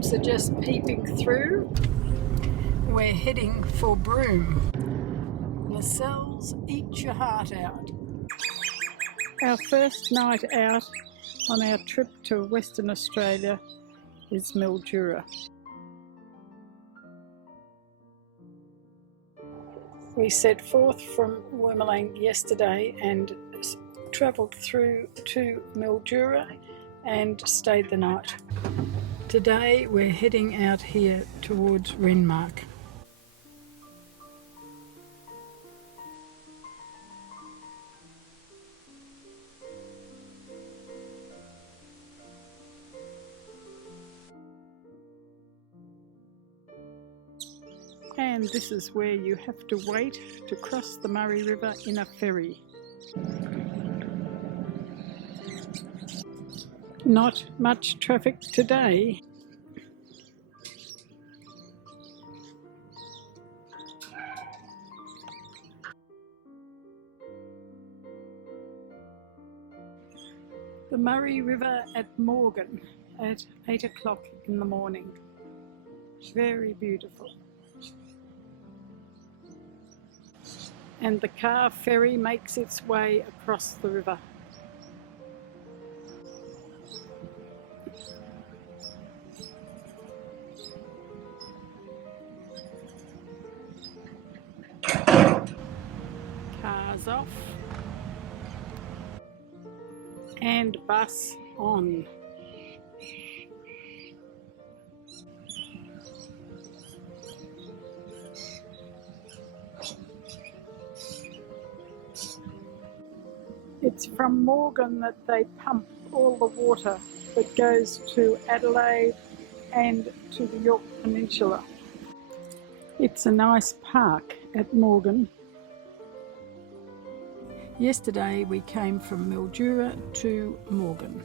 clouds are just peeping through. We're heading for Broome. Lascelles, eat your heart out. Our first night out on our trip to Western Australia is Mildura. We set forth from WOOMELANG yesterday and travelled through to Mildura and stayed the night. Today we're heading out here towards Renmark. And this is where you have to wait to cross the Murray River in a ferry. Not much traffic today. The Murray River at Morgan at 8 o'clock in the morning. Very beautiful. And the car ferry makes its way across the river. Cars off and bus on. It's from Morgan that they pump all the water that goes to Adelaide and to the York Peninsula. It's a nice park at Morgan. Yesterday we came from Mildura to Morgan.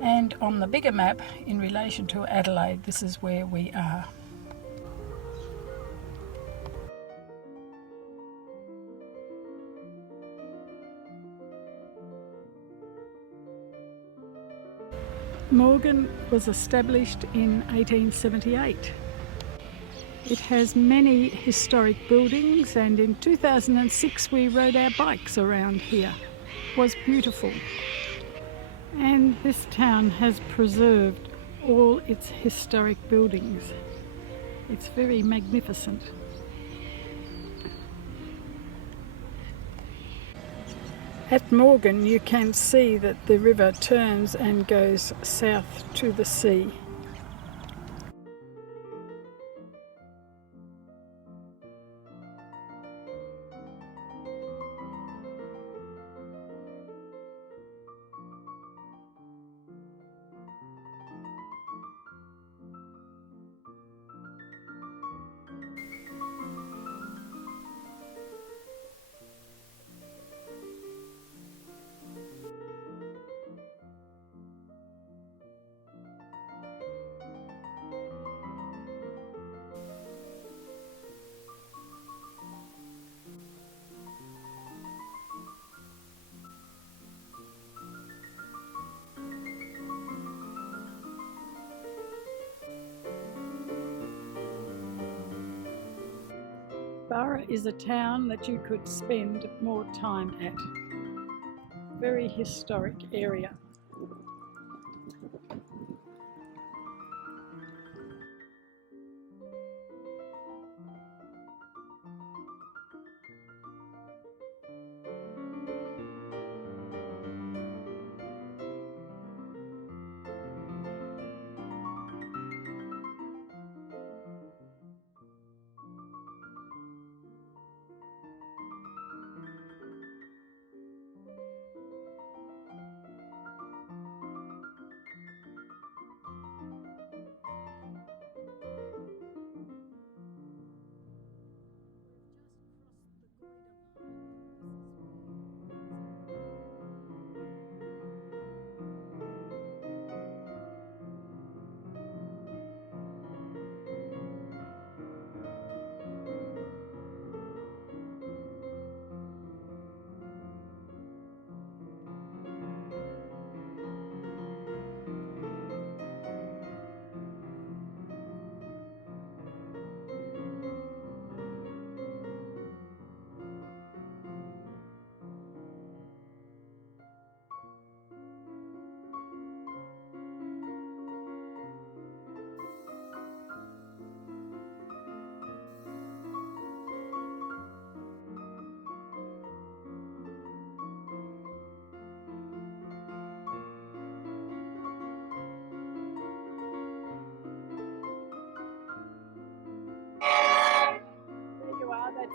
And on the bigger map, in relation to Adelaide, this is where we are. Morgan was established in 1878. It has many historic buildings, and in 2006 we rode our bikes around here. It was beautiful. And this town has preserved all its historic buildings. It's very magnificent. At Morgan you can see that the river turns and goes south to the sea. Borough is a town that you could spend more time at. Very historic area.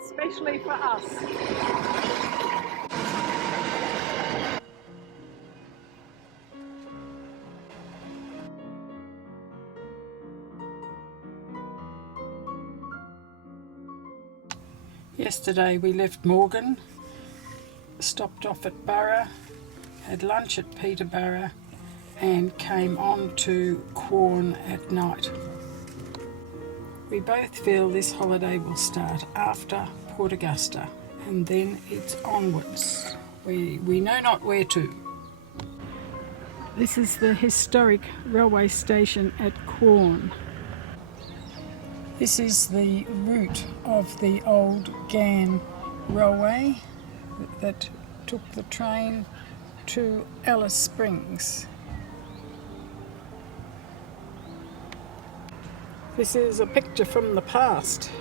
especially for us. Yesterday we left Morgan, stopped off at Burra, had lunch at Peterborough and came on to Quorn at night. We both feel this holiday will start after Port Augusta and then it's onwards. We know not where to. This is the historic railway station at Quorn. This is the route of the old Ghan railway that took the train to Alice Springs. This is a picture from the past.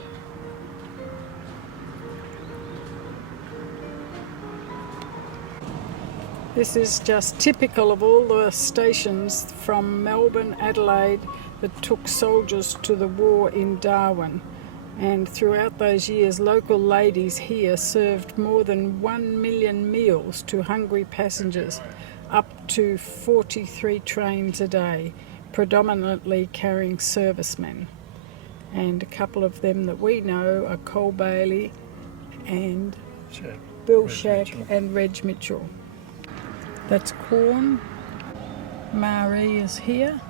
This is just typical of all the stations from Melbourne, Adelaide that took soldiers to the war in Darwin. And throughout those years, local ladies here served more than 1 million meals to hungry passengers, up to 43 trains a day, predominantly carrying servicemen. And a couple of them that we know are Cole Bailey and Bill Shack and Reg Mitchell. That's Quorn. Marie is here.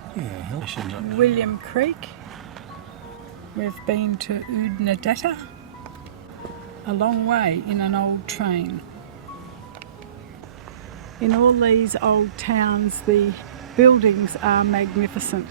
William Creek. We've been to Oodnadatta, a long way in an old train. In all these old towns, the buildings are magnificent.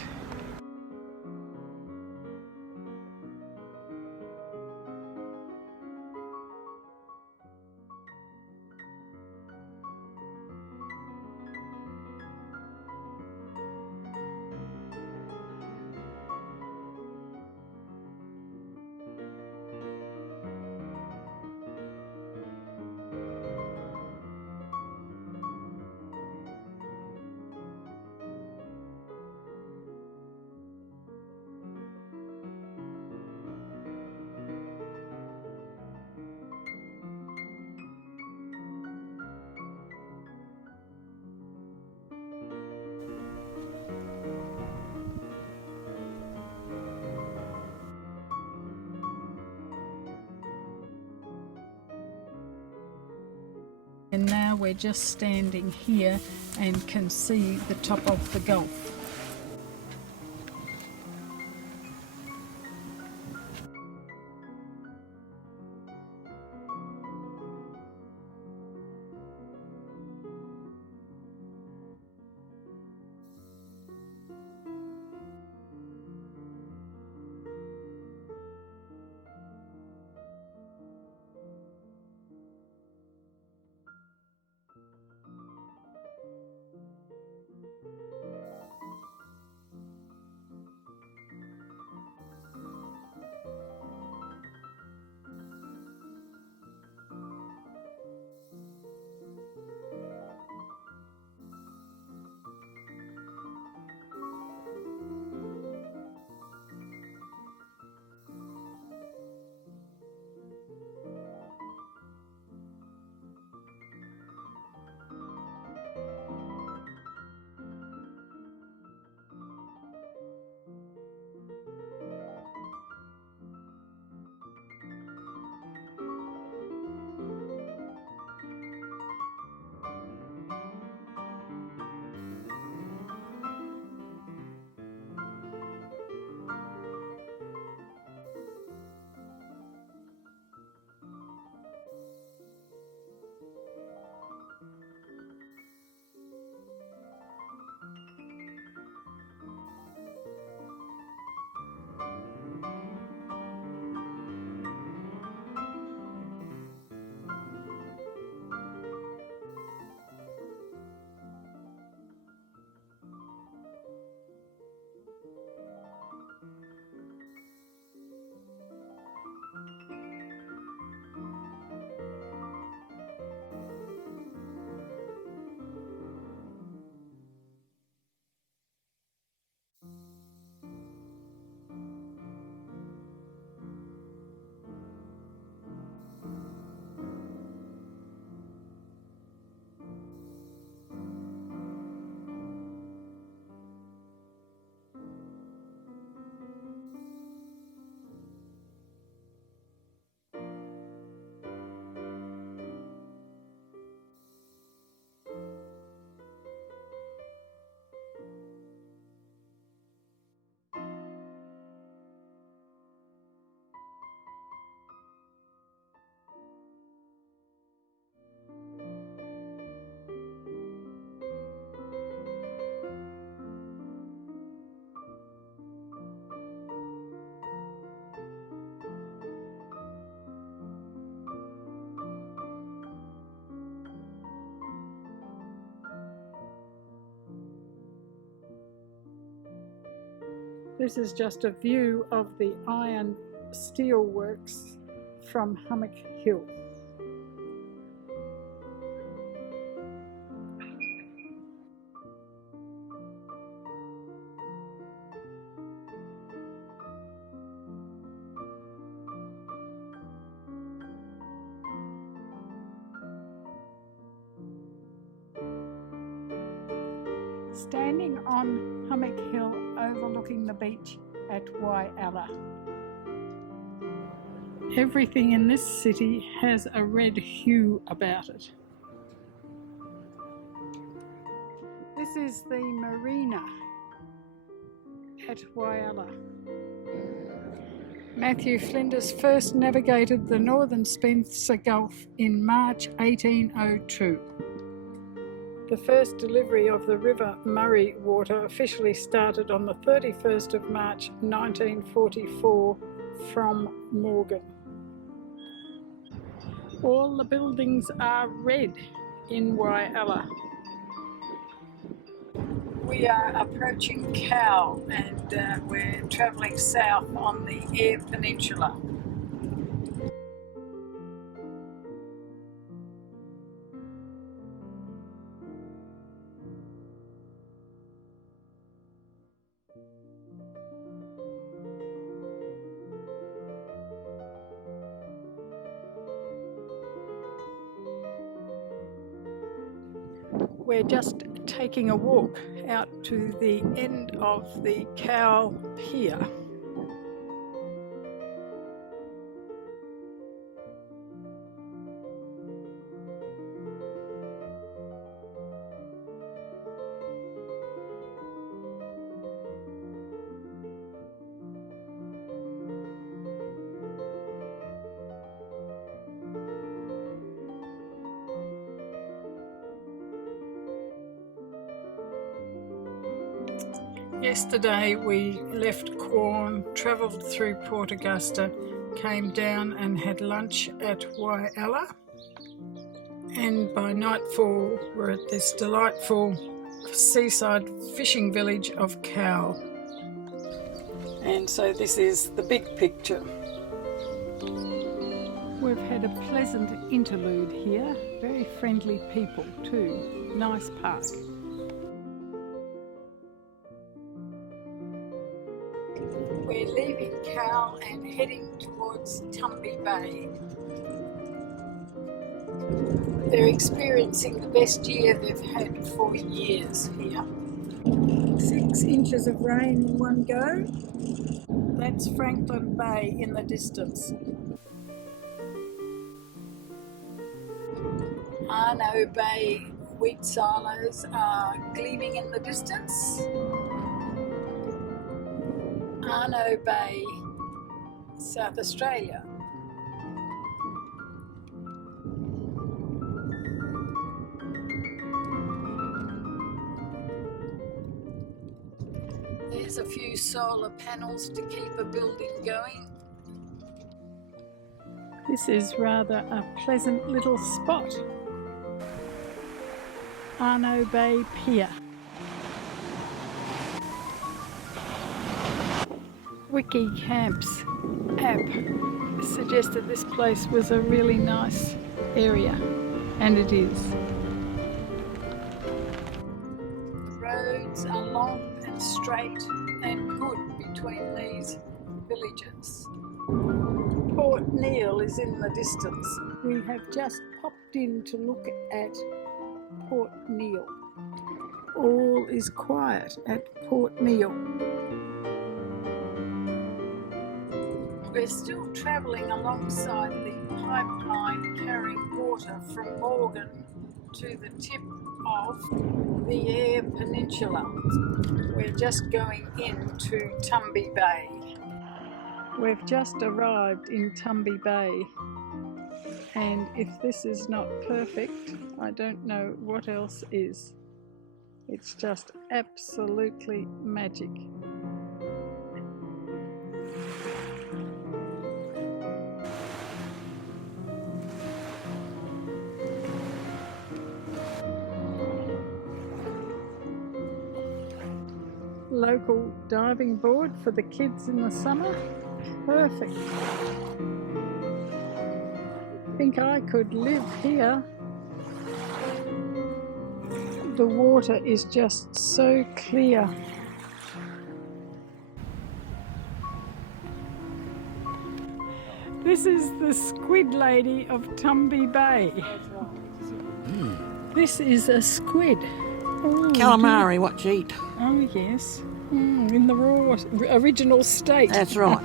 And now we're just standing here and can see the top of the Gulf. This is just a view of the iron steel works from Hummock Hill. Standing on Hummock Hill overlooking the beach at Whyalla. Everything in this city has a red hue about it. This is the marina at Whyalla. Matthew Flinders first navigated the northern Spencer Gulf in March 1802. The first delivery of the River Murray water officially started on the 31st of March 1944 from Morgan. All the buildings are red in Whyalla. We are approaching Cowell and we're travelling south on the Eyre Peninsula. We're just taking a walk out to the end of the Cowell Pier. Yesterday we left Quorn, travelled through Port Augusta, came down and had lunch at Whyalla, and by nightfall we're at this delightful seaside fishing village of Cowell. And so this is the big picture. We've had a pleasant interlude here, very friendly people too, nice park. We're leaving Cowell and heading towards Tumby Bay. They're experiencing the best year they've had for years here. 6 inches of rain in one go. That's Franklin Bay in the distance. Arno Bay wheat silos are gleaming in the distance. Arno Bay, South Australia. There's a few solar panels to keep a building going. This is rather a pleasant little spot. Arno Bay Pier. Wiki Camps app suggested this place was a really nice area, and it is. The roads are long and straight and good between these villages. Port Neal is in the distance. We have just popped in to look at Port Neal. All is quiet at Port Neal. We're still travelling alongside the pipeline carrying water from Morgan to the tip of the Eyre Peninsula. We're just going into Tumby Bay. We've just arrived in Tumby Bay, and if this is not perfect, I don't know what else is. It's just absolutely magic. local diving board for the kids in the summer. Perfect. I think I could live here. The water is just so clear. This is the squid lady of Tumby Bay. This is a squid. Oh, Calamari, what you eat. Oh yes, in the raw original state. That's right.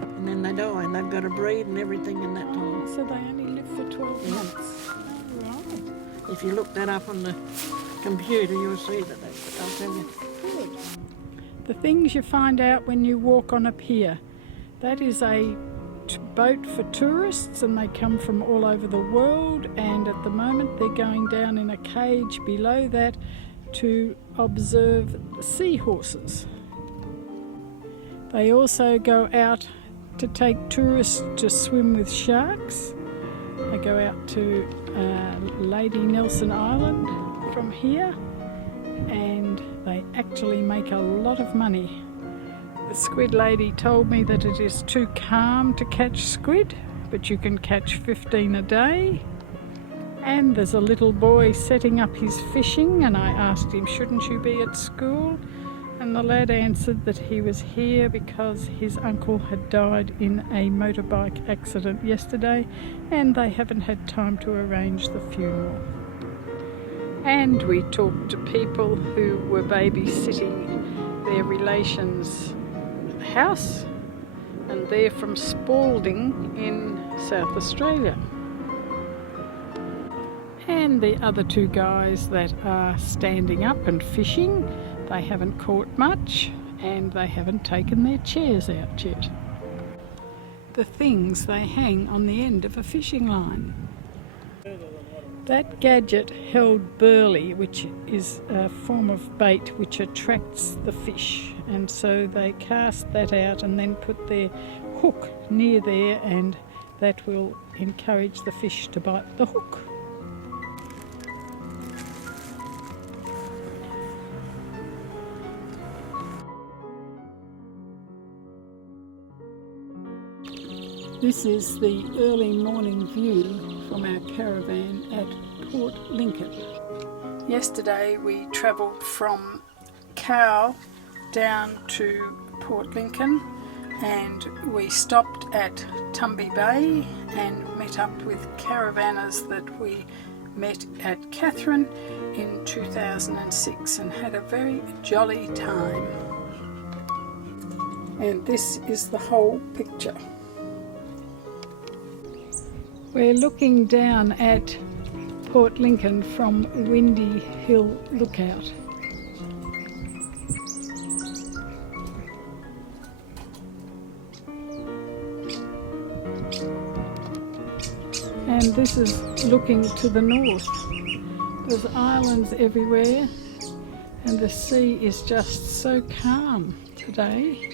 And then they die and they've got to breed and everything in that time. So they only live for 12 months. Oh, right. If you look that up on the computer, you'll see that I'll tell you. Good. The things you find out when you walk on a pier. That is a boat for tourists, and they come from all over the world, and at the moment they're going down in a cage below that to observe seahorses. They also go out to take tourists to swim with sharks. They go out to Lady Nelson Island from here, and they actually make a lot of money. The squid lady told me that it is too calm to catch squid, but you can catch 15 a day. And there's a little boy setting up his fishing, and I asked him, shouldn't you be at school? And the lad answered that he was here because his uncle had died in a motorbike accident yesterday, and they haven't had time to arrange the funeral. And we talked to people who were babysitting their relations' house, and they're from Spalding in South Australia. And the other two guys that are standing up and fishing, they haven't caught much and they haven't taken their chairs out yet. The things they hang on the end of a fishing line. That gadget held burley, which is a form of bait which attracts the fish, and so they cast that out and then put their hook near there, and that will encourage the fish to bite the hook. This is the early morning view from our caravan at Port Lincoln. Yesterday we travelled from Cowell down to Port Lincoln, and we stopped at Tumby Bay and met up with caravanners that we met at Catherine in 2006 and had a very jolly time. And this is the whole picture. We're looking down at Port Lincoln from Windy Hill Lookout. And this is looking to the north. There's islands everywhere, and the sea is just so calm today.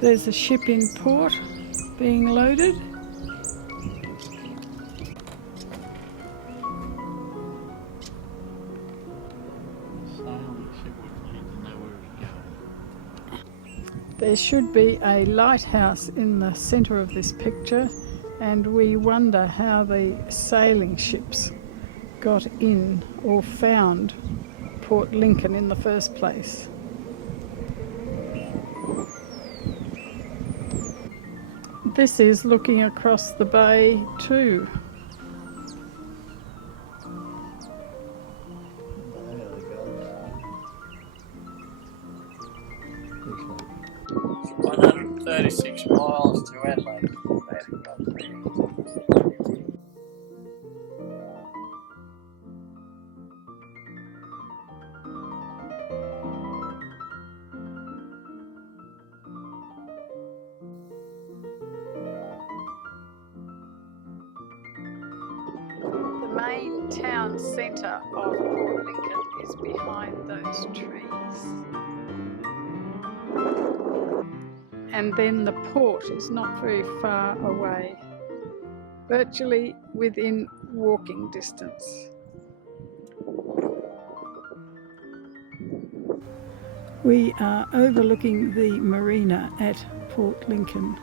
There's a ship in port being loaded. There should be a lighthouse in the centre of this picture, and we wonder how the sailing ships got in or found Port Lincoln in the first place. This is looking across the bay too. It's 136 miles to Adelaide. The main town centre of Port Lincoln is behind those trees. And then the port is not very far away, virtually within walking distance. We are overlooking the marina at Port Lincoln.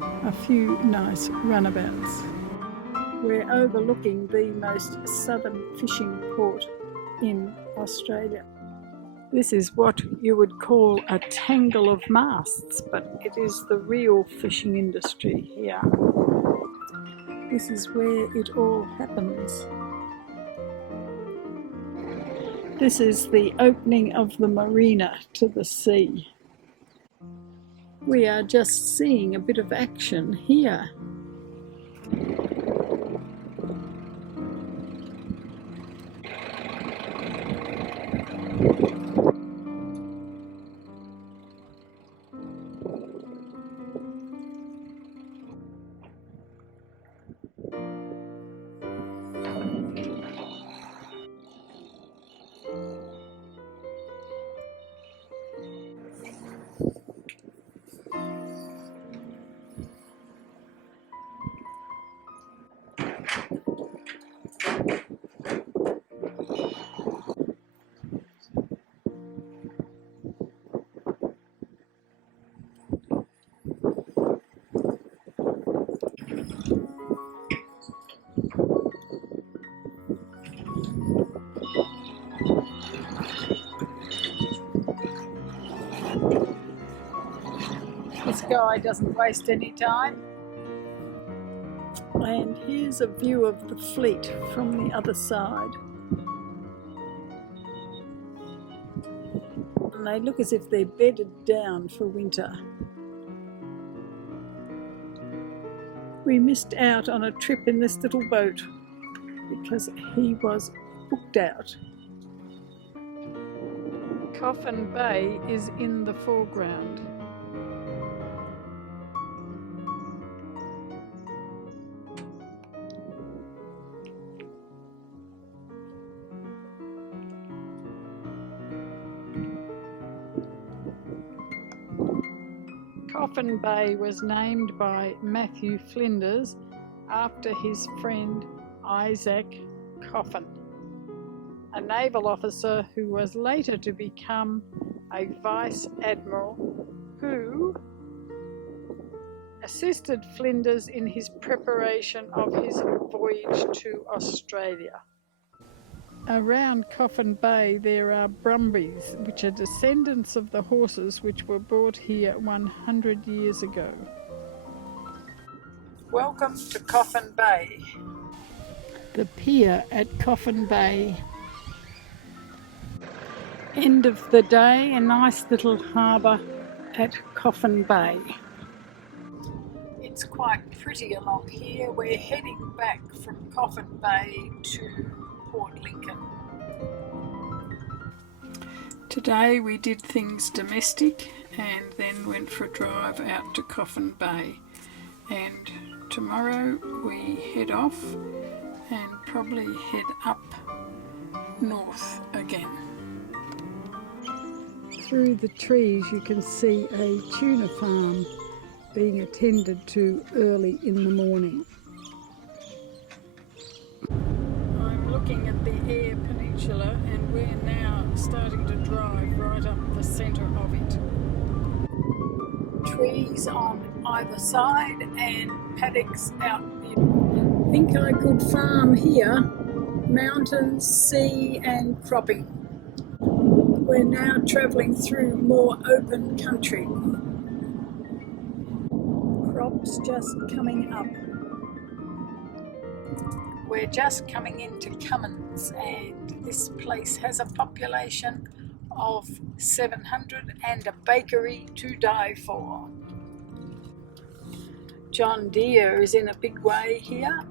A few nice runabouts. We're overlooking the most southern fishing port in Australia. This is what you would call a tangle of masts, but it is the real fishing industry here. This is where it all happens. This is the opening of the marina to the sea. We are just seeing a bit of action here. This guy doesn't waste any time. And here's a view of the fleet from the other side. And they look as if they're bedded down for winter. We missed out on a trip in this little boat because he was booked out. Coffin Bay is in the foreground. Coffin Bay was named by Matthew Flinders after his friend Isaac Coffin, a naval officer who was later to become a vice admiral who assisted Flinders in his preparation of his voyage to Australia. Around Coffin Bay there are brumbies, which are descendants of the horses which were brought here 100 years ago. Welcome to Coffin Bay. The pier at Coffin Bay. End of the day, a nice little harbour at Coffin Bay. It's quite pretty along here. We're heading back from Coffin Bay to Port Lincoln. Today we did things domestic and then went for a drive out to Coffin Bay, and tomorrow we head off and probably head up north again. Through the trees you can see a tuna farm being attended to early in the morning. I'm looking at the Eyre Peninsula and we're now starting to drive right up the centre of it. Trees on either side and paddocks out there. Think I could farm here, mountains, sea and cropping. We're now travelling through more open country. Crops just coming up. We're just coming into Cummins, and this place has a population of 700 and a bakery to die for. John Deere is in a big way here.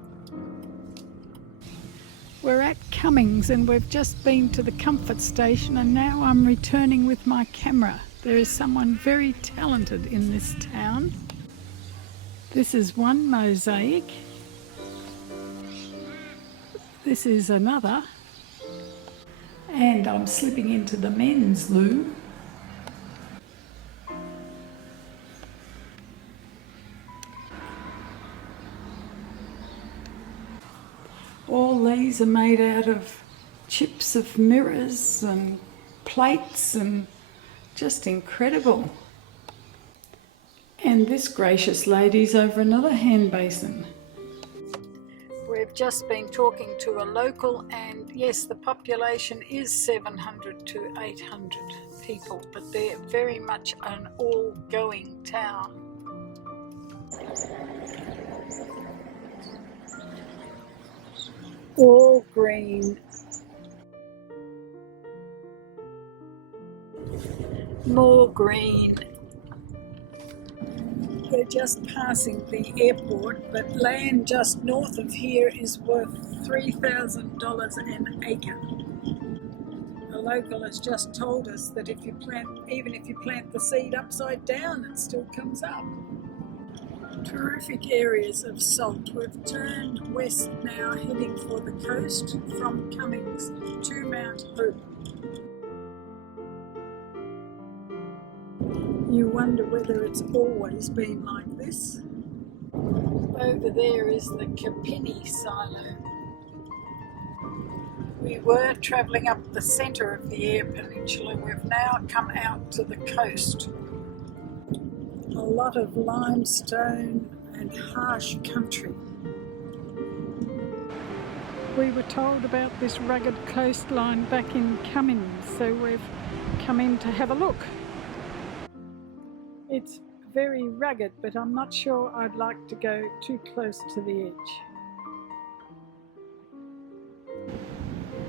We're at Cummins and we've just been to the comfort station, and now I'm returning with my camera. There is someone very talented in this town. This is one mosaic. This is another. And I'm slipping into the men's loo. All these are made out of chips of mirrors and plates and just incredible. And this gracious lady's over another hand basin. We've just been talking to a local, and yes, the population is 700 to 800 people, but they're very much an all-going town. All green. More green. We're just passing the airport, but land just north of here is worth $3,000 an acre. A local has just told us that if you plant, even if you plant the seed upside down, it still comes up. Terrific areas of salt. We've turned west now, heading for the coast from Cummings to Mount Hope. You wonder whether it's always been like this. Over there is the Kapini silo. We were travelling up the centre of the Eyre Peninsula. We've now come out to the coast. A lot of limestone and harsh country. We were told about this rugged coastline back in Cummings, so we've come in to have a look. It's very rugged, but I'm not sure I'd like to go too close to the edge.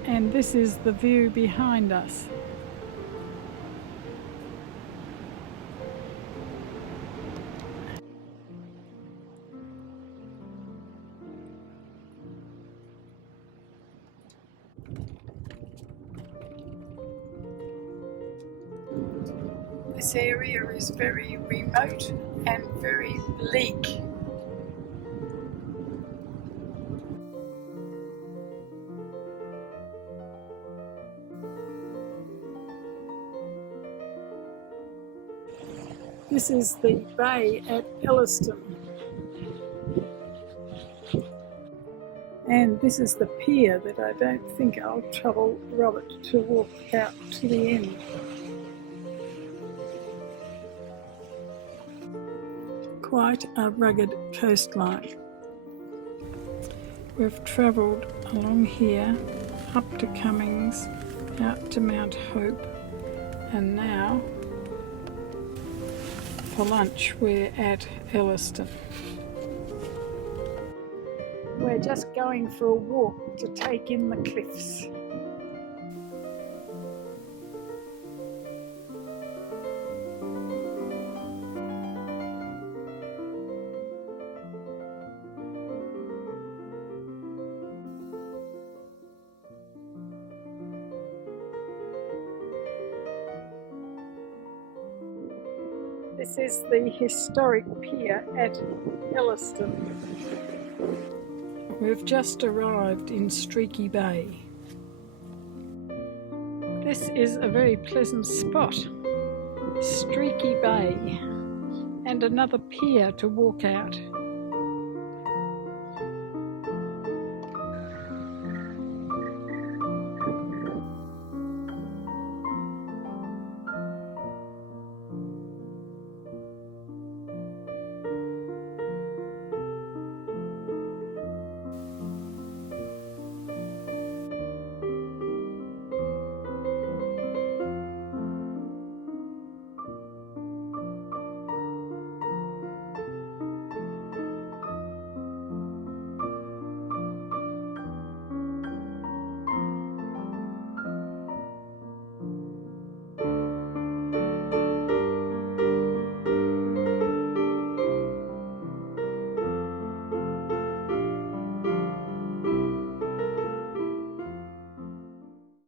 And this is the view behind us. This area is very remote and very bleak. This is the bay at Elliston. And this is the pier that I don't think I'll trouble Robert to walk out to the end. Quite a rugged coastline. We've travelled along here, up to Cummings, out to Mount Hope, and now for lunch we're at Elliston. We're just going for a walk to take in the cliffs. This is the historic pier at Elliston. We've just arrived in Streaky Bay. This is a very pleasant spot, Streaky Bay, and another pier to walk out.